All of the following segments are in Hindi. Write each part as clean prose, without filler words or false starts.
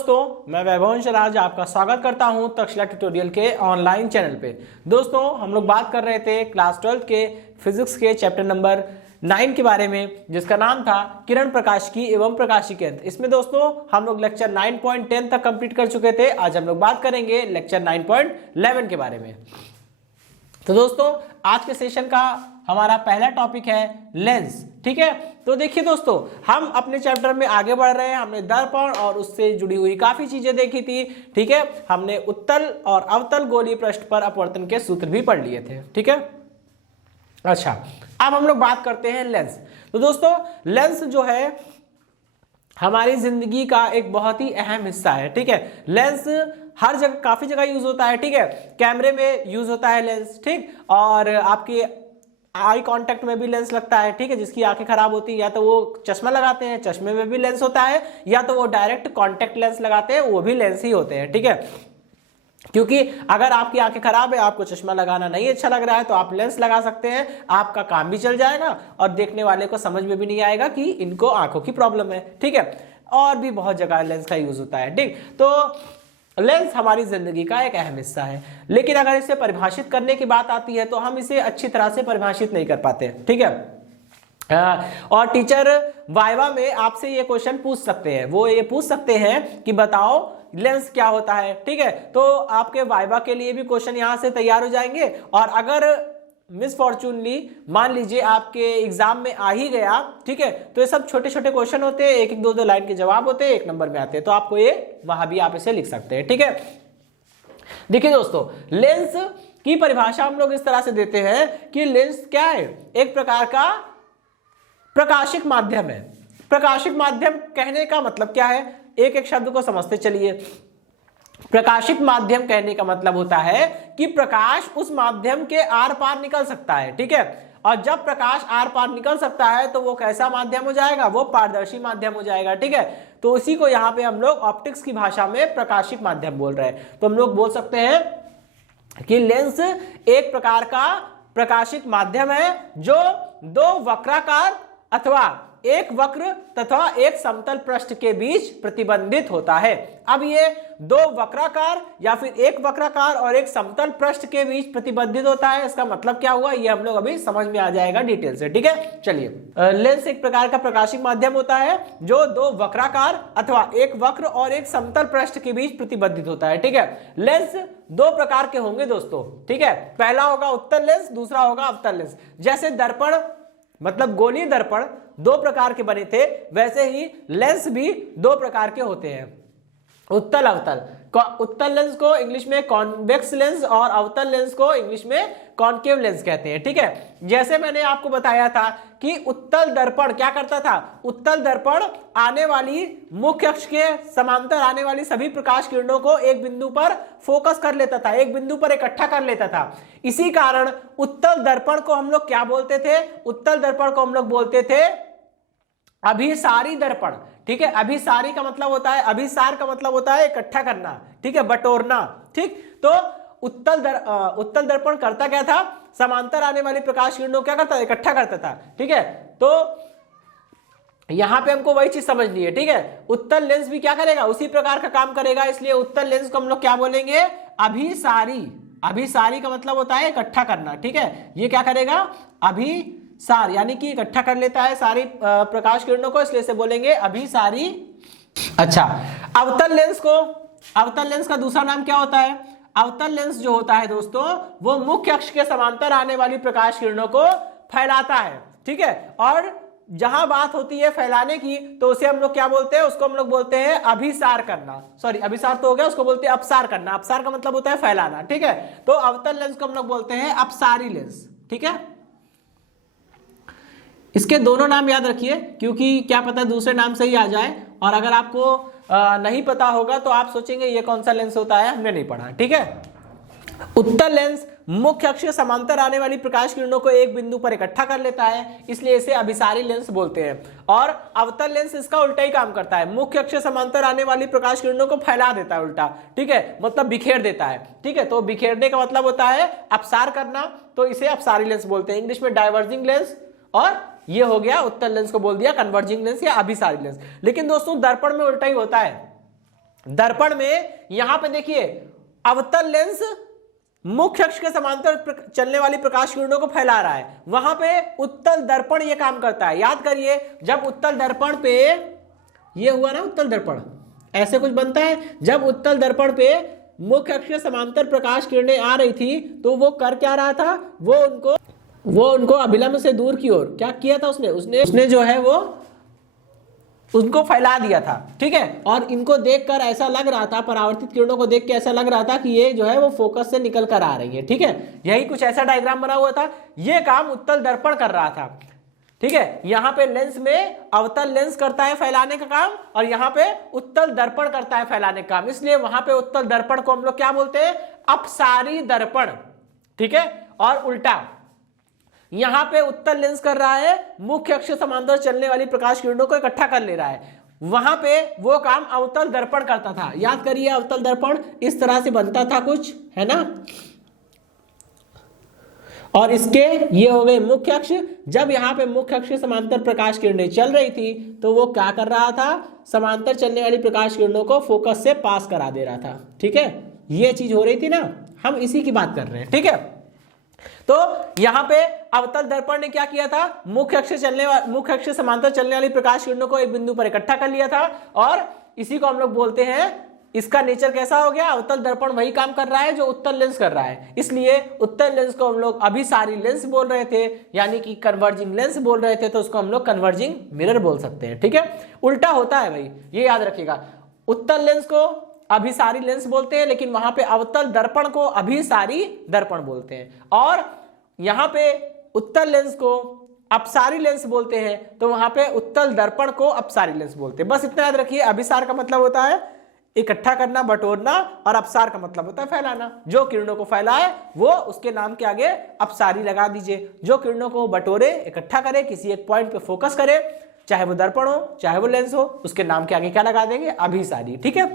दोस्तों, मैं वैभव राज आपका स्वागत करता हूं तक्षशिला ट्यूटोरियल के ऑनलाइन चैनल पे। दोस्तों, हम लोग बात कर रहे थे क्लास 12 के फिजिक्स के चैप्टर नंबर 9 के बारे में, जिसका नाम था किरण प्रकाशिकी एवं प्रकाशिकी यंत्र। इसमें दोस्तों हम लोग लेक्चर 9.10 तक कंप्लीट कर चुके थे। आज हम लोग बात करेंगे लेक्चर 9.11 के बारे में। तो दोस्तों, आज के सेशन का हमारा पहला टॉपिक है लेंस। ठीक है, तो देखिए दोस्तों, हम अपने चैप्टर में आगे बढ़ रहे हैं। हमने दर्पण और उससे जुड़ी हुई काफी चीजें देखी थी। ठीक है, हमने उत्तल और अवतल गोलीय पृष्ठ पर अपवर्तन के सूत्र भी पढ़ लिए थे। ठीक है, अच्छा, अब हम लोग बात करते हैं लेंस। तो दोस्तों, लेंस जो है हमारी जिंदगी का एक बहुत ही अहम हिस्सा है। ठीक है, लेंस हर जगह काफी जगह यूज होता है। ठीक है, कैमरे में यूज होता है लेंस। ठीक, और आपके आई कांटेक्ट में भी लेंस लगता है। ठीक है, जिसकी आंखें खराब होती है या तो वो चश्मा लगाते हैं, चश्मे में भी लेंस होता है, या तो वो डायरेक्ट कांटेक्ट लेंस लगाते हैं, वो भी लेंस ही होते हैं। ठीक है, क्योंकि अगर आपकी आंखें खराब है, आपको चश्मा लगाना नहीं अच्छा लग रहा है, तो आप लेंस लगा सकते हैं। आपका काम भी चल जाएगा और देखने वाले को समझ में भी नहीं आएगा कि इनको आंखों की प्रॉब्लम है। ठीक है, और भी बहुत जगह लेंस का यूज होता है। ठीक, तो लेंस हमारी जिंदगी का एक अहम हिस्सा है, लेकिन अगर इसे परिभाषित करने की बात आती है तो हम इसे अच्छी तरह से परिभाषित नहीं कर पाते। ठीक है, और टीचर वाइवा में आपसे ये क्वेश्चन पूछ सकते हैं। वो ये पूछ सकते हैं कि बताओ लेंस क्या होता है। ठीक है, तो आपके वाइवा के लिए भी क्वेश्चन यहां से तैयार हो जाएंगे। और अगर मिसफॉर्चूनली मान लीजिए आपके एग्जाम में आ ही गया, ठीक है, तो ये सब छोटे छोटे क्वेश्चन होते हैं, एक एक दो लाइन के जवाब होते हैं, 1 नंबर में आते हैं, तो आपको ये वहां भी आप इसे लिख सकते हैं। ठीक है, देखिए दोस्तों, लेंस की परिभाषा हम लोग इस तरह से देते हैं कि लेंस क्या है? एक प्रकार का प्रकाशिक माध्यम है। प्रकाशिक माध्यम कहने का मतलब क्या है? एक एक शब्द को समझते चलिए। प्रकाशिक माध्यम कहने का मतलब होता है कि प्रकाश उस माध्यम के आर पार निकल सकता है। ठीक है, और जब प्रकाश आर पार निकल सकता है तो वो कैसा माध्यम हो जाएगा? वो पारदर्शी माध्यम हो जाएगा। ठीक है, तो उसी को यहाँ पे हम लोग ऑप्टिक्स की भाषा में प्रकाशिक माध्यम बोल रहे हैं। तो हम लोग बोल सकते हैं कि लेंस एक प्रकार का प्रकाशिक माध्यम है जो 2 वक्राकार अथवा एक वक्र तथा एक समतल पृष्ठ के बीच प्रतिबंधित होता है। अब ये 2 वक्राकार या फिर एक वक्राकार और एक समतल पृष्ठ के बीच प्रतिबंधित होता है, इसका मतलब क्या हुआ ये हम लोग अभी समझ में आ जाएगा डिटेल से। ठीक है, चलिए, लेंस एक प्रकार का प्रकाशिक माध्यम होता है जो 2 वक्राकार अथवा एक वक्र और एक समतल पृष्ठ के बीच प्रतिबंधित होता है। ठीक है, लेंस 2 प्रकार के होंगे दोस्तों। ठीक है, पहला होगा उत्तल लेंस, दूसरा होगा अवतल लेंस। जैसे दर्पण मतलब गोलीय दर्पण 2 प्रकार के बने थे, वैसे ही लेंस भी 2 प्रकार के होते हैं, उत्तल अवतल। उत्तल लेंस को इंग्लिश में कॉन्वेक्स लेंस और अवतल लेंस को इंग्लिश में कॉनकेव लेंस कहते हैं। ठीक है, जैसे मैंने आपको बताया था कि उत्तल दर्पण क्या करता था? उत्तल दर्पण आने वाली मुख्य अक्ष के समांतर आने वाली सभी प्रकाश किरणों को एक बिंदु पर फोकस कर लेता था, एक बिंदु पर इकट्ठा कर लेता था। इसी कारण उत्तल दर्पण को हम लोग क्या बोलते थे? उत्तल दर्पण को हम लोग बोलते थे अभिसारी दर्पण। ठीक है, अभिसारी का मतलब होता है, अभिसार का मतलब होता है इकट्ठा करना। ठीक है, बटोरना। ठीक, तो उत्तल दर्पण करता क्या था? समांतर आने वाली प्रकाश किरणों क्या करता था? इकट्ठा करता था। ठीक है, तो यहां पे हमको वही चीज समझनी है। ठीक है, उत्तल लेंस भी क्या करेगा? उसी प्रकार का काम करेगा, इसलिए उत्तल लेंस को हम लोग क्या बोलेंगे? अभिसारी। अभिसारी का मतलब होता है इकट्ठा करना। ठीक है, ये क्या करेगा? अभिसार, यानी कि इकट्ठा कर लेता है सारी प्रकाश किरणों को, इसलिए से बोलेंगे अभिसारी। अच्छा, अवतल लेंस को, अवतल लेंस का दूसरा नाम क्या होता है? अवतल लेंस जो होता है दोस्तों, वो मुख्य अक्ष के समांतर आने वाली प्रकाश किरणों को फैलाता है। ठीक है, और जहां बात होती है फैलाने की, तो उसे हम लोग क्या बोलते हैं? उसको हम लोग बोलते हैं अभिसार करना। सॉरी, अभिसार तो हो गया, उसको बोलते हैं अपसार करना। अपसार का मतलब होता है फैलाना। ठीक है, तो अवतल लेंस को हम लोग बोलते हैं अपसारी लेंस। ठीक है, इसके दोनों नाम याद रखिए, क्योंकि क्या पता दूसरे नाम से ही आ जाए, और अगर आपको नहीं पता होगा तो आप सोचेंगे ये कौन सा लेंस होता है, हमने नहीं पढ़ा। ठीक है, उत्तल लेंस मुख्य अक्ष के समांतर आने वाली प्रकाश किरणों को एक बिंदु पर इकट्ठा कर लेता है, इसलिए इसे अभिसारी लेंस बोलते हैं। और अवतल लेंस इसका उल्टा ही काम करता है, मुख्य अक्ष से समांतर आने वाली प्रकाश किरणों को फैला देता है उल्टा। ठीक है, मतलब बिखेर देता है। ठीक है, तो बिखेरने का मतलब होता है अपसार करना, तो इसे अपसारी लेंस बोलते हैं। इंग्लिश में डाइवर्जिंग लेंस, और ये हो गया उत्तल लेंस को बोल दिया कन्वर्जिंग लेंस या अभिसारी लेंस। लेकिन दोस्तों, दर्पण में उल्टा ही होता है। दर्पण में यहां पे देखिए अवतल लेंस मुख्य अक्ष के समांतर चलने वाली प्रकाश किरणों को फैला रहा है, वहां पे उत्तल दर्पण ये काम करता है। याद करिए, जब उत्तल दर्पण पे ये हुआ ना, उत्तल दर्पण ऐसे कुछ बनता है, जब उत्तल दर्पण पे मुख्य अक्ष के समांतर प्रकाश किरणें आ रही थी तो वो कर क्या रहा था, वो उनको अभिलंब से दूर की ओर क्या किया था, उसने जो है वो उनको फैला दिया था। ठीक है, और इनको देखकर ऐसा लग रहा था, परावर्तित किरणों को देख के ऐसा लग रहा था कि ये जो है वो फोकस से निकल कर आ रही है। ठीक है, यही कुछ ऐसा डायग्राम बना हुआ था। ये काम उत्तल दर्पण कर रहा था। ठीक है, यहां पे लेंस में अवतल लेंस करता है फैलाने का काम, और यहां पे उत्तल दर्पण करता है फैलाने का काम। इसलिए वहां पे उत्तल दर्पण को हम लोग क्या बोलते हैं, अपसारी दर्पण। ठीक है, और उल्टा यहां पे उत्तल लेंस कर रहा है, मुख्य अक्ष समांतर चलने वाली प्रकाश किरणों को इकट्ठा कर ले रहा है, वहां पे वो काम अवतल दर्पण करता था। याद करिए, अवतल दर्पण इस तरह से बनता था कुछ, है ना, और इसके ये हो गए मुख्य अक्ष। जब यहाँ पे मुख्य अक्ष के समांतर प्रकाश किरणें चल रही थी तो वो क्या कर रहा था, समांतर चलने वाली प्रकाश किरणों को फोकस से पास करा दे रहा था। ठीक है, ये चीज हो रही थी ना, हम इसी की बात कर रहे हैं। ठीक है, तो यहां पे अवतल दर्पण ने क्या किया था, मुख्य अक्ष से समांतर चलने वाली प्रकाश किरणों को एक बिंदु पर इकट्ठा कर लिया था, और इसी को हम लोग बोलते हैं, इसका नेचर कैसा हो गया, अवतल दर्पण वही काम कर रहा है जो उत्तल लेंस कर रहा है। इसलिए उत्तल लेंस को हम लोग अभिसारी लेंस बोल रहे थे, यानी कि कन्वर्जिंग लेंस बोल रहे थे, तो उसको हम लोग कन्वर्जिंग मिरर बोल सकते हैं। ठीक है, उल्टा होता है भाई, ये याद रखिएगा। उत्तल लेंस को अभिसारी लेंस बोलते हैं, लेकिन वहां पे अवतल दर्पण को अभिसारी दर्पण बोलते हैं, और यहां पे उत्तल लेंस को अपसारी लेंस बोलते हैं, तो वहां पे उत्तल दर्पण को अपसारी लेंस बोलते हैं। बस इतना याद रखिए, अभिसार का मतलब होता है इकट्ठा करना, बटोरना, और अपसार का मतलब होता है फैलाना। जो किरणों को फैलाए वो उसके नाम के आगे अपसारी लगा दीजिए, जो किरणों को बटोरे, इकट्ठा करे, किसी एक पॉइंट पे फोकस करे, चाहे वो दर्पण हो चाहे वो लेंस हो, उसके नाम के आगे क्या लगा देंगे, अभिसारी। ठीक है,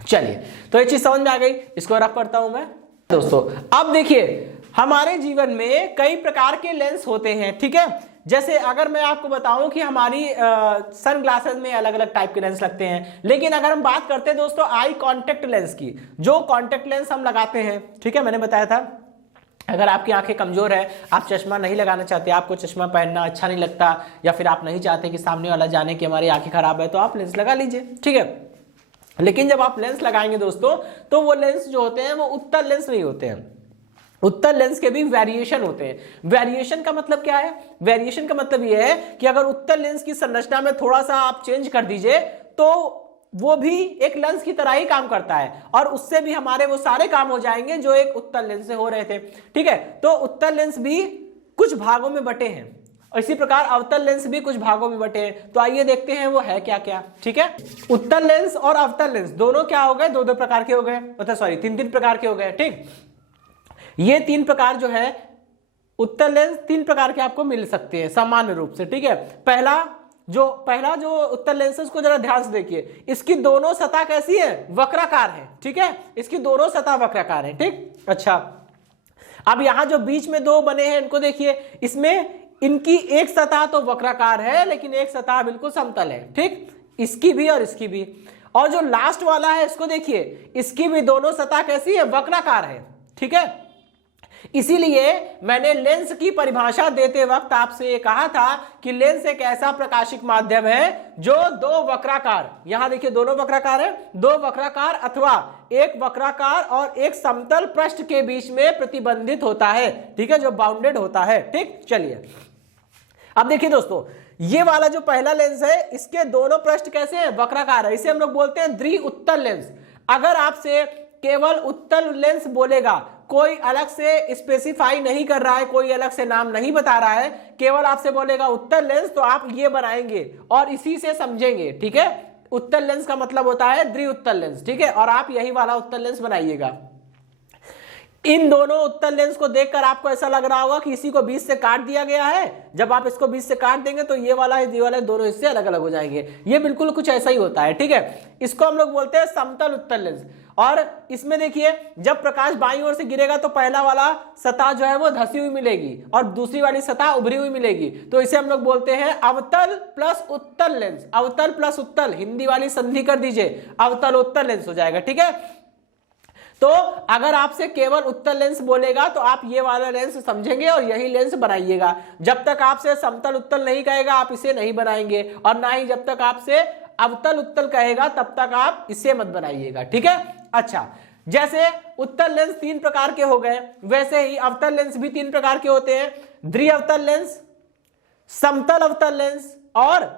चलिए, तो ये चीज समझ में आ गई, इसको रफ करता हूं मैं। दोस्तों अब देखिए, हमारे जीवन में कई प्रकार के लेंस होते हैं। ठीक है, जैसे अगर मैं आपको बताऊं कि हमारी सन ग्लासेस में अलग अलग टाइप के लेंस लगते हैं, लेकिन अगर हम बात करते हैं दोस्तों आई कांटेक्ट लेंस की, जो कांटेक्ट लेंस हम लगाते हैं, ठीक है, मैंने बताया था अगर आपकी आंखें कमजोर है, आप चश्मा नहीं लगाना चाहते, आपको चश्मा पहनना अच्छा नहीं लगता, या फिर आप नहीं चाहते कि सामने वाला जाने कि हमारी आंखें खराब है, तो आप लेंस लगा लीजिए। ठीक है, लेकिन जब आप लेंस लगाएंगे दोस्तों, तो वो लेंस जो होते हैं वो उत्तल लेंस नहीं होते हैं। उत्तल लेंस के भी वेरिएशन होते हैं। वेरिएशन का मतलब क्या है, वेरिएशन का मतलब ये है कि अगर उत्तल लेंस की संरचना में थोड़ा सा आप चेंज कर दीजिए तो वो भी एक लेंस की तरह ही काम करता है, और उससे भी हमारे वो सारे काम हो जाएंगे जो एक उत्तल लेंस से हो रहे थे। ठीक है, तो उत्तल लेंस भी कुछ भागों में बटे हैं, और इसी प्रकार अवतल लेंस भी कुछ भागों में बटे हैं। तो आइए देखते हैं वो है क्या क्या। ठीक है, उत्तल लेंस और अवतल लेंस दोनों क्या हो गए, दो दो प्रकार के हो गए, मतलब सॉरी तीन प्रकार के हो गए। ठीक, ये तीन प्रकार जो है उत्तल लेंस तीन प्रकार के आपको मिल सकते हैं सामान्य रूप से। ठीक है, पहला जो उत्तल लेंस है उसको जरा ध्यान से देखिए, इसकी दोनों सतह कैसी है, वक्राकार है। ठीक है, इसकी दोनों सतह वक्राकार है। ठीक, अच्छा, अब यहां जो बीच में दो बने हैं इनको देखिए, इसमें इनकी एक सतह तो वक्राकार है लेकिन एक सतह बिल्कुल समतल है। ठीक, इसकी भी और इसकी भी, और जो लास्ट वाला है इसको देखिए, इसकी भी दोनों सतह कैसी है, वक्राकार है। ठीक है, इसीलिए मैंने लेंस की परिभाषा देते वक्त आपसे ये कहा था कि लेंस एक ऐसा प्रकाशिक माध्यम है जो दो वक्राकार, यहां देखिए दोनों वक्राकार है, दो वक्राकार अथवा एक वक्राकार और एक समतल पृष्ठ के बीच में प्रतिबंधित होता है। ठीक है, जो बाउंडेड होता है। ठीक, चलिए अब देखिए दोस्तों, ये वाला जो पहला लेंस है इसके दोनों पृष्ठ कैसे हैं, वक्राकार है, इसे हम लोग बोलते हैं द्विउत्तल लेंस। अगर आपसे केवल उत्तल लेंस बोलेगा, कोई अलग से स्पेसिफाई नहीं कर रहा है, कोई अलग से नाम नहीं बता रहा है, केवल आपसे बोलेगा उत्तल लेंस, तो आप ये बनाएंगे और इसी से समझेंगे। ठीक है, उत्तल लेंस का मतलब होता है द्विउत्तल लेंस। ठीक है, और आप यही वाला उत्तल लेंस बनाइएगा। इन दोनों उत्तल लेंस को देखकर आपको ऐसा लग रहा होगा कि इसी को बीच से काट दिया गया है। जब आप इसको बीच से काट देंगे तो ये वाला दोनों हिस्से अलग अलग हो जाएंगे। ये बिल्कुल कुछ ऐसा ही होता है, ठीक है। इसको हम लोग बोलते हैं समतल उत्तल लेंस। और इसमें देखिए, जब प्रकाश बाईं ओर से गिरेगा तो पहला वाला सतह जो है वो धसी हुई मिलेगी और दूसरी वाली सतह उभरी हुई मिलेगी। तो इसे हम लोग बोलते हैं अवतल प्लस उत्तल लेंस। अवतल प्लस उत्तल, हिंदी वाली संधि कर दीजिए, अवतल उत्तल लेंस हो जाएगा, ठीक है। तो अगर आपसे केवल उत्तल लेंस बोलेगा तो आप ये वाला लेंस समझेंगे और यही लेंस बनाइएगा। जब तक आपसे समतल उत्तल नहीं कहेगा आप इसे नहीं बनाएंगे, और ना ही जब तक आपसे अवतल उत्तल कहेगा तब तक आप इसे मत बनाइएगा, ठीक है। अच्छा, जैसे उत्तल लेंस 3 प्रकार के हो गए, वैसे ही अवतल लेंस भी 3 प्रकार के होते हैं। द्विअवतल लेंस, समतल अवतल लेंस और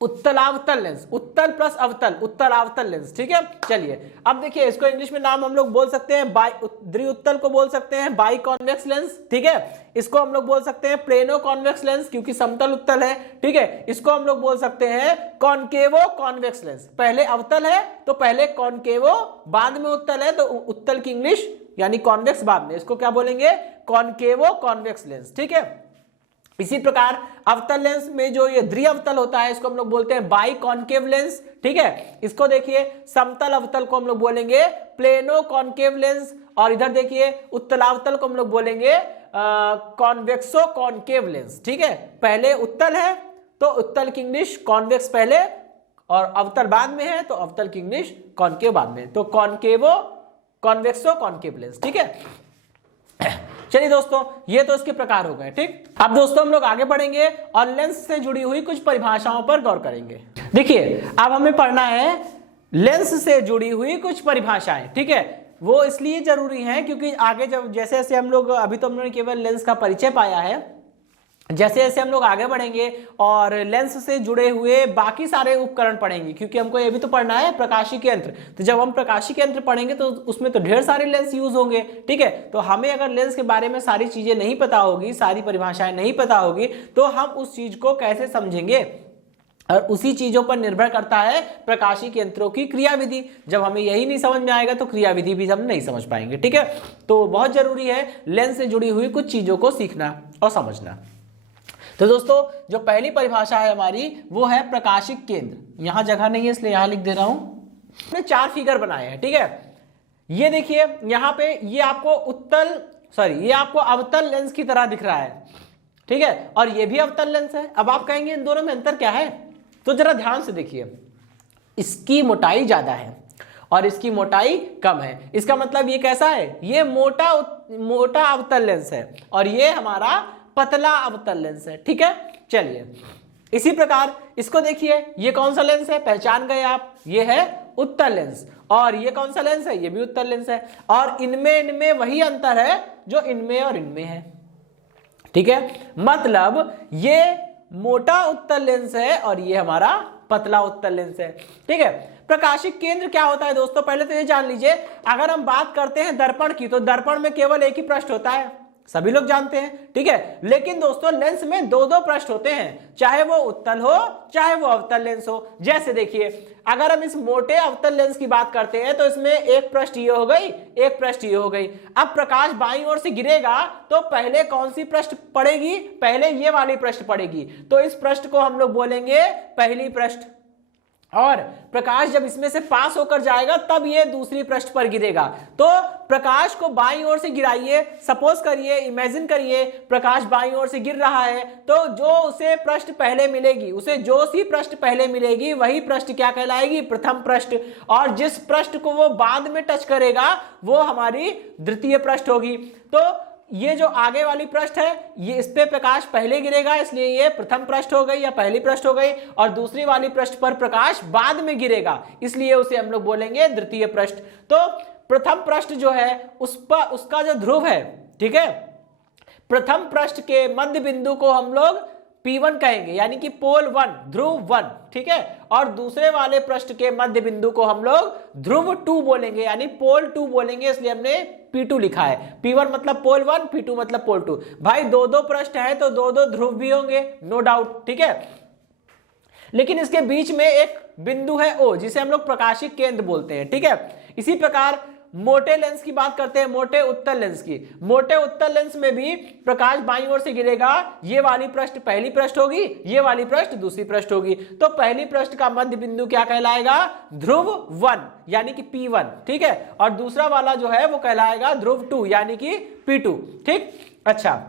उत्तलावतल लेंस। उत्तल प्लस अवतल, उत्तलावतल लेंस, ठीक है। चलिए अब देखिए, इसको इंग्लिश में नाम हम लोग बोल सकते हैं द्विउत्तल को बोल सकते हैं बाई कॉन्वेक्स लेंस, ठीक है। इसको हम लोग बोल सकते हैं प्लेनो कॉन्वेक्स लेंस क्योंकि समतल उत्तल है, ठीक है। इसको हम लोग बोल सकते हैं कॉनकेवो कॉन्वेक्स लेंस। पहले अवतल है तो पहले कॉनकेवो, बाद में उत्तल है तो उत्तल की इंग्लिश यानी कॉन्वेक्स बाद में, इसको क्या बोलेंगे, कॉनकेवो कॉन्वेक्स लेंस, ठीक है। इसी प्रकार अवतल लेंस में जो ये द्विअवतल होता है इसको हम लोग बोलते हैं बाई कॉनकेव लेंस, ठीक है। इसको देखिए, समतल अवतल को हम लोग बोलेंगे प्लेनो कॉनकेव लेंस, और इधर देखिए उत्तलावतल को हम लोग बोलेंगे कॉन्वेक्सो कॉनकेव लेंस, ठीक है। पहले उत्तल है तो उत्तल की इंग्लिश कॉन्वेक्स पहले और अवतल बाद में है तो अवतल की इंग्लिश कॉनकेव बाद में, तो कॉनकेवो कॉन्वेक्सो कॉनकेव लेंस, ठीक है। चलिए दोस्तों, ये तो इसके प्रकार हो गए, ठीक। अब दोस्तों हम लोग आगे बढ़ेंगे और लेंस से जुड़ी हुई कुछ परिभाषाओं पर गौर करेंगे। देखिए, अब हमें पढ़ना है लेंस से जुड़ी हुई कुछ परिभाषाएं, ठीक है। वो इसलिए जरूरी है क्योंकि आगे जब जैसे जैसे हम लोग, अभी तो हमने केवल लेंस का परिचय पाया है, जैसे जैसे हम लोग आगे बढ़ेंगे और लेंस से जुड़े हुए बाकी सारे उपकरण पढ़ेंगे, क्योंकि हमको ये भी तो पढ़ना है प्रकाशिक यंत्र। तो जब हम प्रकाशिक यंत्र पढ़ेंगे तो उसमें तो ढेर सारे लेंस यूज होंगे, ठीक है। तो हमें अगर लेंस के बारे में सारी चीजें नहीं पता होगी, सारी परिभाषाएं नहीं पता होगी, तो हम उस चीज को कैसे समझेंगे, और उसी चीजों पर निर्भर करता है प्रकाशिक यंत्रों की क्रियाविधि। जब हमें यही नहीं समझ में आएगा तो क्रियाविधि भी हम नहीं समझ पाएंगे, ठीक है। तो बहुत जरूरी है लेंस से जुड़ी हुई कुछ चीजों को सीखना और समझना। तो दोस्तों, जो पहली परिभाषा है हमारी वो है प्रकाशिक केंद्र। यहां जगह नहीं है इसलिए यहां लिख दे रहा हूं। मैंने 4 फिगर बनाए हैं, ठीक है। ये देखिए, यहां पे ये आपको अवतल लेंस की तरह दिख रहा है, ठीक है, और ये भी अवतल लेंस है। अब आप कहेंगे इन दोनों में अंतर क्या है, तो जरा ध्यान से देखिए, इसकी मोटाई ज्यादा है और इसकी मोटाई कम है। इसका मतलब ये कैसा है, ये मोटा अवतल लेंस है और ये हमारा पतला अवतल लेंस है, ठीक है। चलिए, इसी प्रकार इसको देखिए, ये कौन सा लेंस है, पहचान गए आप, ये है उत्तल लेंस, और ये कौन सा लेंस है, ये भी उत्तल लेंस है, और इनमें वही अंतर है जो इनमें और इनमें है, ठीक है। मतलब ये मोटा उत्तल लेंस है और ये हमारा पतला उत्तल लेंस है, ठीक है। प्रकाशिक केंद्र क्या होता है दोस्तों, पहले तो ये जान लीजिए। अगर हम बात करते हैं दर्पण की, तो दर्पण में केवल एक ही पृष्ठ होता है, सभी लोग जानते हैं, ठीक है। लेकिन दोस्तों लेंस में 2-2 पृष्ठ होते हैं, चाहे वो उत्तल हो चाहे वो अवतल लेंस हो। जैसे देखिए, अगर हम इस मोटे अवतल लेंस की बात करते हैं तो इसमें एक पृष्ठ ये हो गई, एक पृष्ठ ये हो गई। अब प्रकाश बाईं ओर से गिरेगा तो पहले कौन सी पृष्ठ पड़ेगी, पहले ये वाली पृष्ठ पड़ेगी, तो इस पृष्ठ को हम लोग बोलेंगे पहली पृष्ठ। और प्रकाश जब इसमें से पास होकर जाएगा तब ये दूसरी पृष्ठ पर गिरेगा। तो प्रकाश को बाईं ओर से गिराइए, सपोज करिए, इमेजिन करिए प्रकाश बाईं ओर से गिर रहा है, तो जो उसे पृष्ठ पहले मिलेगी, उसे जो सी पृष्ठ पहले मिलेगी वही पृष्ठ क्या कहलाएगी, प्रथम पृष्ठ। और जिस पृष्ठ को वो बाद में टच करेगा वो हमारी द्वितीय पृष्ठ होगी। तो ये जो आगे वाली पृष्ठ है, ये इस पे प्रकाश पहले गिरेगा, इसलिए ये प्रथम पृष्ठ हो गई या पहली पृष्ठ हो गई, और दूसरी वाली पृष्ठ पर प्रकाश बाद में गिरेगा, इसलिए उसे हम लोग बोलेंगे द्वितीय पृष्ठ। तो प्रथम पृष्ठ जो है उसका जो ध्रुव है, ठीक है, प्रथम पृष्ठ के मध्य बिंदु को हम लोग P1 कहेंगे, यानी कि पोल 1, ध्रुव 1, ठीक है। और दूसरे वाले पृष्ठ के मध्य बिंदु को हम लोग ध्रुव 2 बोलेंगे, यानी पोल 2 बोलेंगे, इसलिए हमने P2 लिखा है। P1 मतलब पोल 1, P2 मतलब पोल 2। भाई 2-2 पृष्ठ है तो 2-2 ध्रुव भी होंगे, नो डाउट, ठीक है। लेकिन इसके बीच में एक बिंदु है O, जिसे हम लोग प्रकाशिक केंद्र बोलते हैं, ठीक है। इसी प्रकार मोटे लेंस की बात करते हैं, मोटे उत्तल लेंस की। मोटे उत्तल लेंस में भी प्रकाश बाईं ओर से गिरेगा, ये वाली पृष्ठ पहली पृष्ठ होगी, ये वाली पृष्ठ दूसरी पृष्ठ होगी। तो पहली पृष्ठ का मध्य बिंदु क्या कहलाएगा? ध्रुव 1 यानी कि P1, ठीक है। और दूसरा वाला जो है वो कहलाएगा ध्रुव 2 यानी कि P2, ठीक। अच्छा,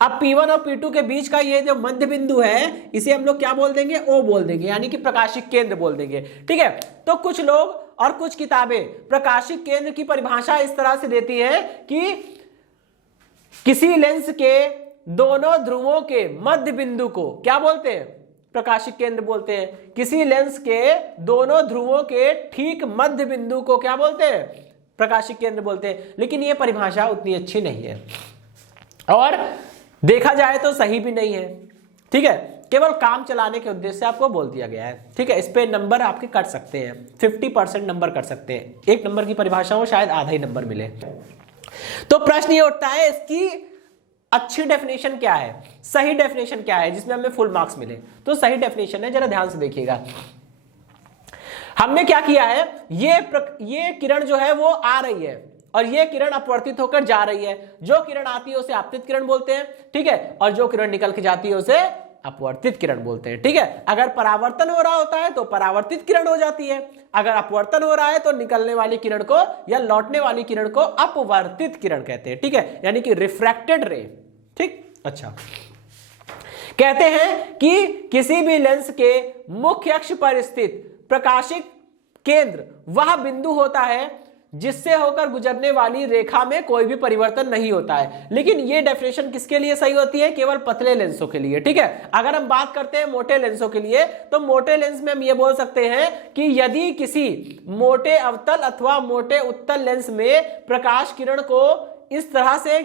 अब P1 और P2 के बीच का ये जो मध्य बिंदु है इसे हम लोग क्या बोल देंगे? O बोल देंगे, यानी कि प्रकाशिक केंद्र बोल देंगे, ठीक है। तो कुछ लोग और कुछ किताबें प्रकाशिक केंद्र की परिभाषा इस तरह से देती है कि किसी लेंस के दोनों ध्रुवों के मध्य बिंदु को क्या बोलते हैं? प्रकाशिक केंद्र बोलते हैं। किसी लेंस के दोनों ध्रुवों के ठीक मध्य बिंदु को क्या बोलते हैं? प्रकाशिक केंद्र बोलते हैं। लेकिन यह परिभाषा उतनी अच्छी नहीं है और देखा जाए तो सही भी नहीं है, ठीक है। केवल काम चलाने के उद्देश्य से आपको बोल दिया गया है, ठीक है। इस पे नंबर आपके कट सकते हैं, 50% नंबर कट सकते हैं। एक नंबर की परिभाषा हो शायद आधा ही नंबर मिले। तो प्रश्न ये उठता है इसकी अच्छी डेफिनेशन क्या है, सही डेफिनेशन क्या है जिसमें हमें फुल मार्क्स मिले? तो सही डेफिनेशन है, जरा ध्यान से देखिएगा। हमने क्या किया है, ये किरण जो है वो आ रही है और ये किरण अपवर्तित होकर जा रही है। जो किरण आती है उसे आपतित किरण बोलते हैं, ठीक है। और जो किरण निकल के जाती है उसे अपवर्तित किरण बोलते हैं, ठीक है। अगर परावर्तन हो रहा होता है तो परावर्तित किरण हो जाती है, अगर अपवर्तन हो रहा है तो निकलने वाली किरण को या लौटने वाली किरण को अपवर्तित किरण कहते हैं, ठीक है, यानी कि रिफ्रैक्टेड रे, ठीक। अच्छा, कहते हैं कि किसी भी लेंस के मुख्य अक्ष पर स्थित प्रकाशिक केंद्र वह बिंदु होता है जिससे होकर गुजरने वाली रेखा में कोई भी परिवर्तन नहीं होता है। लेकिन यह डेफिनेशन किसके लिए सही होती है? केवल पतले लेंसों के लिए, ठीक है। अगर हम बात करते हैं मोटे लेंसों के लिए, तो मोटे लेंस में हम ये बोल सकते हैं कि यदि किसी मोटे अवतल अथवा मोटे उत्तल लेंस में प्रकाश किरण को इस तरह से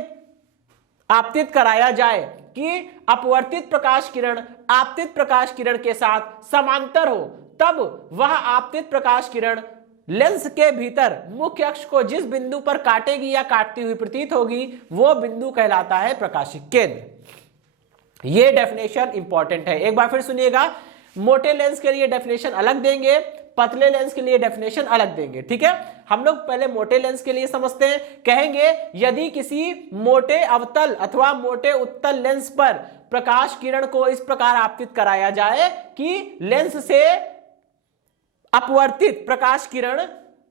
आपतित कराया जाए कि अपवर्तित प्रकाश किरण आपतित प्रकाश किरण के साथ समांतर हो, तब वह आपतित प्रकाश किरण लेंस के भीतर मुख्य अक्ष को जिस बिंदु पर काटेगी या काटती हुई प्रतीत होगी वो बिंदु कहलाता है प्रकाशिक केंद्र। यह डेफिनेशन इंपॉर्टेंट है, एक बार फिर सुनिएगा। मोटे लेंस के लिए डेफिनेशन अलग देंगे, पतले लेंस के लिए डेफिनेशन अलग देंगे, ठीक है। हम लोग पहले मोटे लेंस के लिए समझते हैं। कहेंगे यदि किसी मोटे अवतल अथवा मोटे उत्तल लेंस पर प्रकाश किरण को इस प्रकार आपतित कराया जाए कि लेंस से अपवर्तित प्रकाश किरण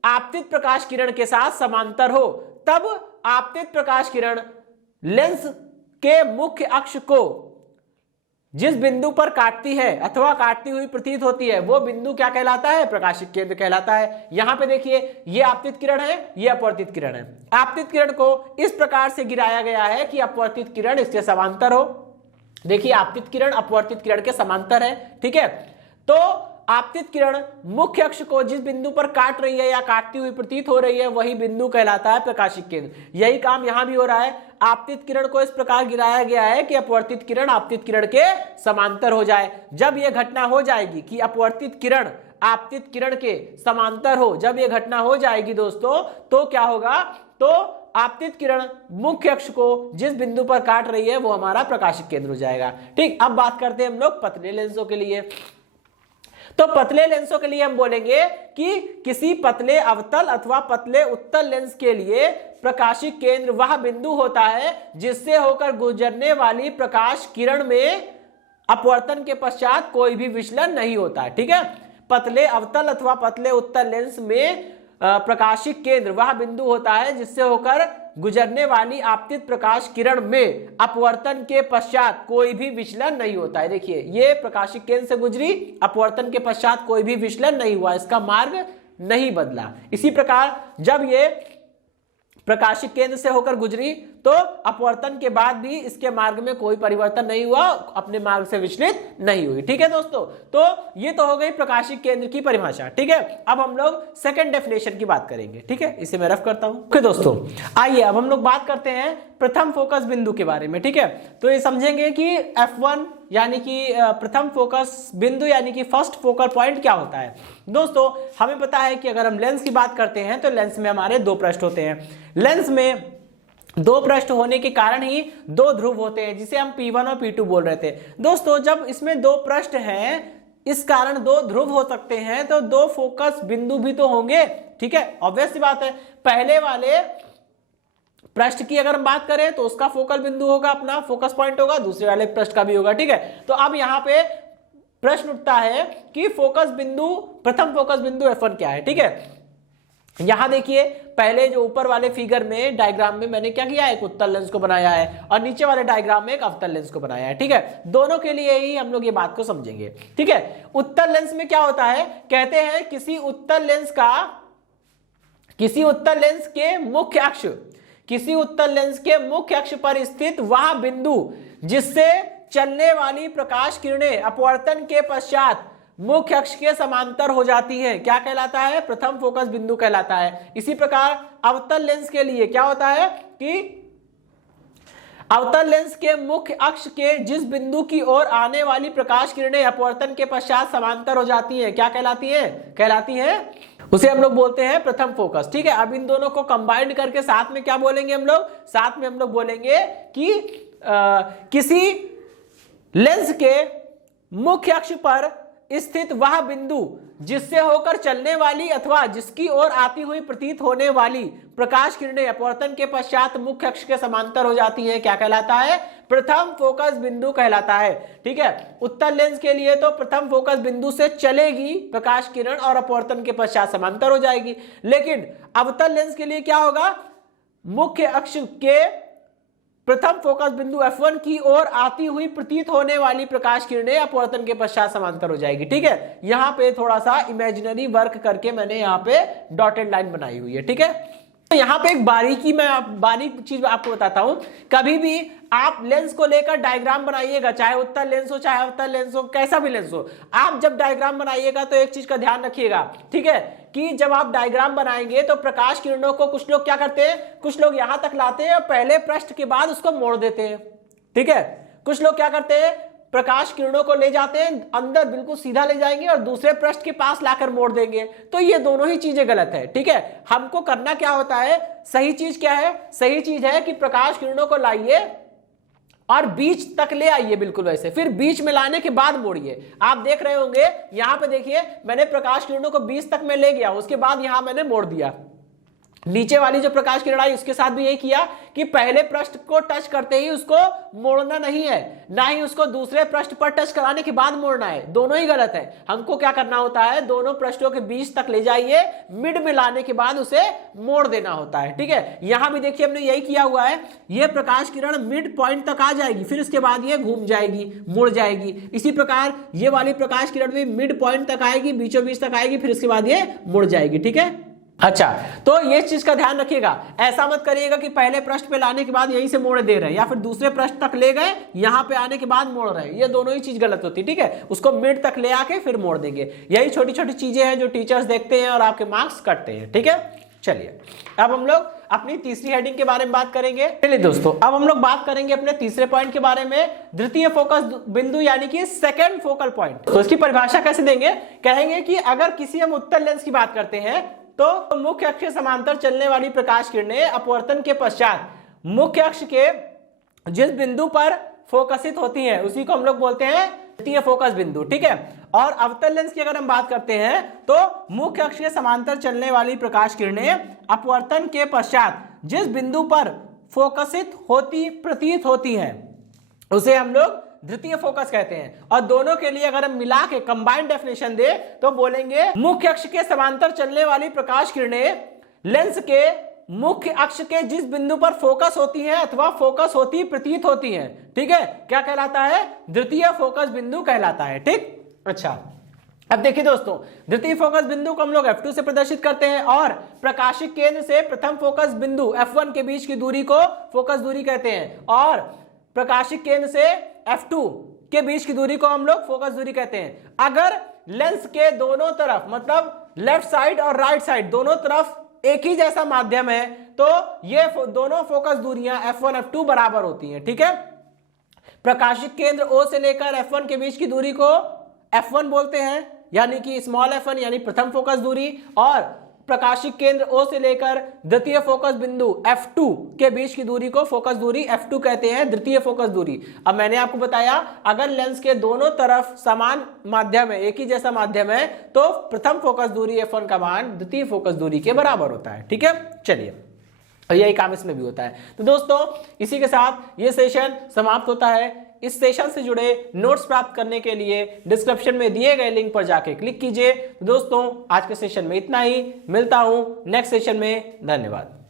आपतित प्रकाश किरण के साथ समांतर हो, तब आपतित प्रकाश किरण लेंस के मुख्य अक्ष को जिस बिंदु पर काटती है अथवा काटती हुई प्रतीत होती है वो बिंदु क्या कहलाता है? प्रकाशिक केंद्र कहलाता है। यहां पे देखिए, ये आपतित किरण है, ये अपवर्तित किरण है। आपतित किरण को इस प्रकार से गिराया गया है कि अपवर्तित किरण इसके समांतर हो। देखिए, आपतित किरण अपवर्तित किरण के समांतर है, ठीक है। तो आपतित किरण मुख्य अक्ष को जिस बिंदु पर काट रही है या काटती हुई प्रतीत हो रही है वही बिंदु कहलाता है प्रकाशिक केंद्र। यही काम यहां भी हो रहा है। आपतित किरण को इस प्रकार गिराया गया है कि अपवर्तित किरण आपतित किरण के समांतर हो जाए। जब यह घटना हो जाएगी कि अपवर्तित किरण आपतित किरण के समांतर हो, जब यह घटना हो जाएगी दोस्तों, तो क्या होगा? तो आपतित किरण मुख्य अक्ष को जिस बिंदु पर काट रही है वो हमारा प्रकाशिक केंद्र हो जाएगा, ठीक। अब बात करते हैं हम लोग पतले लेंसों के लिए। तो पतले लेंसों के लिए हम बोलेंगे कि किसी पतले अवतल अथवा पतले उत्तल लेंस के लिए प्रकाशिक केंद्र वह बिंदु होता है जिससे होकर गुजरने वाली प्रकाश किरण में अपवर्तन के पश्चात कोई भी विचलन नहीं होता है, ठीक है। पतले अवतल अथवा पतले उत्तल लेंस में प्रकाशिक केंद्र वह बिंदु होता है जिससे होकर गुजरने वाली आपतित प्रकाश किरण में अपवर्तन के पश्चात कोई भी विचलन नहीं होता है। देखिए, ये प्रकाशिक केंद्र से गुजरी, अपवर्तन के पश्चात कोई भी विचलन नहीं हुआ, इसका मार्ग नहीं बदला। इसी प्रकार जब ये प्रकाशिक केंद्र से होकर गुजरी तो अपवर्तन के बाद भी इसके मार्ग में कोई परिवर्तन नहीं हुआ, अपने मार्ग से विचलित नहीं हुई, ठीक है दोस्तों। तो ये तो हो गई प्रकाशिक केंद्र की परिभाषा, ठीक है। अब हम लोग सेकंड डेफिनेशन की बात करेंगे, ठीक है। इसे मैं रफ करता हूं। ओके दोस्तों, आइए अब हम लोग बात करते हैं प्रथम फोकस बिंदु के बारे में, ठीक है। तो ये समझेंगे कि F1 यानी कि प्रथम फोकस बिंदु यानी कि फर्स्ट फोकल पॉइंट क्या होता है। दोस्तों, हमें पता है कि अगर हम लेंस की बात करते हैं तो लेंस में हमारे दो पृष्ठ होते हैं। लेंस में दो पृष्ठ होने के कारण ही दो ध्रुव होते हैं, जिसे हम P1 और P2 बोल रहे थे। दोस्तों, जब इसमें दो पृष्ठ हैं इस कारण दो ध्रुव हो सकते हैं, तो दो फोकस बिंदु भी तो होंगे। ठीक है, ऑब्वियस सी बात है। पहले वाले पृष्ठ की अगर हम बात करें तो उसका फोकल बिंदु होगा, अपना फोकस पॉइंट होगा, दूसरे वाले पृष्ठ का भी होगा। ठीक है, तो अब यहां पे प्रश्न उठता है कि फोकस बिंदु, प्रथम फोकस बिंदु F1 क्या है। ठीक है, यहां देखिए पहले जो ऊपर वाले फिगर में डायग्राम में मैंने क्या किया है, एक उत्तल लेंस को बनाया है और नीचे वाले डायग्राम में एक अवतल लेंस को बनाया है। ठीक है, दोनों के लिए ही हम लोग ये बात को समझेंगे। ठीक है, उत्तल लेंस में क्या होता है, कहते हैं किसी उत्तल लेंस के मुख्य अक्ष पर स्थित वह बिंदु जिससे चलने वाली प्रकाश किरणें अपवर्तन के पश्चात मुख्य अक्ष के समांतर हो जाती है, क्या कहलाता है, प्रथम फोकस बिंदु कहलाता है। इसी प्रकार अवतल लेंस के लिए क्या होता है कि अवतल लेंस के मुख्य अक्ष के जिस बिंदु की ओर आने वाली प्रकाश किरणें अपवर्तन के पश्चात समांतर हो जाती हैं, क्या कहलाती हैं, उसे हम लोग बोलते हैं प्रथम फोकस। ठीक है, अब इन दोनों को कंबाइंड करके साथ में क्या बोलेंगे हम लोग, साथ में हम लोग बोलेंगे कि किसी लेंस के मुख्य अक्ष पर स्थित वह बिंदु जिससे होकर चलने वाली अथवा जिसकी ओर आती हुई प्रतीत होने वाली प्रकाश किरणें अपवर्तन के पश्चात मुख्य अक्ष के समांतर हो जाती है, क्या कहलाता है, प्रथम फोकस बिंदु कहलाता है। ठीक है, उत्तल लेंस के लिए तो प्रथम फोकस बिंदु से चलेगी प्रकाश किरण और अपवर्तन के पश्चात समांतर हो जाएगी, लेकिन अवतल लेंस के लिए क्या होगा, मुख्य अक्ष के प्रथम फोकस बिंदु F1 की ओर आती हुई प्रतीत होने वाली प्रकाश किरणें अपवर्तन के पश्चात समांतर हो जाएगी। ठीक है, यहां पे थोड़ा सा इमेजिनरी वर्क करके मैंने यहां पे डॉटेड लाइन बनाई हुई है। ठीक है, तो यहां पे एक बारीक चीज आपको बताता हूं, कभी भी आप लेंस को लेकर डायग्राम बनाइएगा, चाहे उत्तल लेंस हो चाहे अवतल लेंस हो, कैसा भी लेंस हो, आप जब डायग्राम बनाइएगा तो एक चीज का ध्यान रखिएगा। ठीक है, कि जब आप डायग्राम बनाएंगे तो प्रकाश किरणों को कुछ लोग क्या करते हैं, कुछ लोग यहां तक लाते हैं और पहले पृष्ठ के बाद उसको मोड़ देते हैं। ठीक है, कुछ लोग क्या करते हैं, प्रकाश किरणों को ले जाते हैं अंदर, बिल्कुल सीधा ले जाएंगे और दूसरे पृष्ठ के पास लाकर मोड़ देंगे, तो ये दोनों ही चीजें गलत है। ठीक है, हमको करना क्या होता है, सही चीज क्या है, सही चीज है कि प्रकाश किरणों को लाइए और बीच तक ले आइए, बिल्कुल वैसे, फिर बीच में लाने के बाद मोड़िए। आप देख रहे होंगे यहां पे देखिए मैंने प्रकाश किरणों को बीच तक में ले गया, उसके बाद यहां मैंने मोड़ दिया। नीचे वाली जो प्रकाश किरण आई उसके साथ भी यही किया कि पहले पृष्ठ को टच करते ही उसको मोड़ना नहीं है, ना ही उसको दूसरे पृष्ठ पर टच कराने के बाद मोड़ना है, दोनों ही गलत है। हमको क्या करना होता है, दोनों पृष्ठों के बीच तक ले जाइए, मिड में लाने के बाद उसे मोड़ देना होता है। ठीक है, यहां भी देखिए हमने यही किया हुआ है, यह प्रकाश किरण मिड पॉइंट तक आ जाएगी, फिर उसके बाद ये घूम जाएगी, मुड़ जाएगी। इसी प्रकार ये वाली प्रकाश किरण भी मिड पॉइंट तक आएगी, बीचों बीच तक आएगी, फिर उसके बाद ये मुड़ जाएगी। ठीक है, अच्छा, तो ये चीज का ध्यान रखिएगा, ऐसा मत करिएगा कि पहले पृष्ठ पे लाने के बाद यहीं से मोड़ दे रहे हैं या फिर दूसरे पृष्ठ तक ले गए यहां पे आने के बाद मोड़ रहे हैं, ये दोनों ही चीज गलत होती है। ठीक है, उसको मिड तक ले आके फिर मोड़ देंगे। यही छोटी छोटी चीजें हैं जो टीचर्स देखते हैं और आपके मार्क्स कटते हैं। ठीक है, चलिए अब हम लोग अपनी तीसरी हेडिंग के बारे में बात करेंगे। चलिए दोस्तों, अब हम लोग बात करेंगे अपने तीसरे पॉइंट के बारे में, द्वितीय फोकस बिंदु यानी कि सेकंड फोकल पॉइंट। तो इसकी परिभाषा कैसे देंगे, कहेंगे कि अगर किसी हम उत्तल लेंस की बात करते हैं तो मुख्य अक्ष के समांतर चलने वाली प्रकाश किरणें अपवर्तन के पश्चात मुख्य अक्ष के जिस बिंदु पर फोकसित होती हैं उसी को हम लोग बोलते हैं द्वितीय फोकस बिंदु। ठीक है, और अवतल लेंस की अगर हम बात करते हैं तो मुख्य अक्ष के समांतर चलने वाली प्रकाश किरणें अपवर्तन के पश्चात जिस बिंदु पर फोकसित होती प्रतीत होती हैं उसे हम लोग द्वितीय फोकस कहते हैं। और दोनों के लिए अगर हम मिला के कंबाइंड डेफिनेशन दे तो बोलेंगे मुख्य अक्ष के समांतर चलने वाली प्रकाश किरणें लेंस के मुख्य अक्ष के जिस बिंदु पर फोकस होती हैं अथवा फोकस होती प्रतीत होती हैं। ठीक है, क्या कहलाता है, द्वितीय फोकस बिंदु कहलाता है। ठीक, अच्छा, अब देखिए दोस्तों, द्वितीय फोकस बिंदु को हम लोग F2 से प्रदर्शित करते हैं और प्रकाशिक केंद्र से प्रथम फोकस बिंदु F1 के बीच की दूरी को फोकस दूरी कहते हैं और प्रकाशिक केंद्र से F2 के बीच की दूरी को हम लोग फोकस दूरी कहते हैं। अगर लेंस के दोनों तरफ मतलब लेफ्ट साइड और राइट साइड दोनों तरफ एक ही जैसा माध्यम है तो ये दोनों फोकस दूरियां F1 F2 बराबर होती हैं। ठीक है, प्रकाशिक केंद्र O से लेकर F1 के बीच की दूरी को F1 बोलते हैं, यानी कि स्मॉल f1 यानी प्रथम फोकस दूरी, और प्रकाशिक केंद्र O से लेकर द्वितीय फोकस बिंदु F2 के बीच की दूरी को फोकस दूरी F2 कहते हैं, द्वितीय फोकस दूरी। अब मैंने आपको बताया अगर लेंस के दोनों तरफ समान माध्यम है, एक ही जैसा माध्यम है, तो प्रथम फोकस दूरी F1 का मान द्वितीय फोकस दूरी के बराबर होता है। ठीक है, चलिए, और यही काम इसमें भी होता है। तो दोस्तों इसी के साथ ये सेशन समाप्त होता है। इस सेशन से जुड़े नोट्स प्राप्त करने के लिए डिस्क्रिप्शन में दिए गए लिंक पर जाके क्लिक कीजिए। दोस्तों आज के सेशन में इतना ही, मिलता हूं नेक्स्ट सेशन में। धन्यवाद।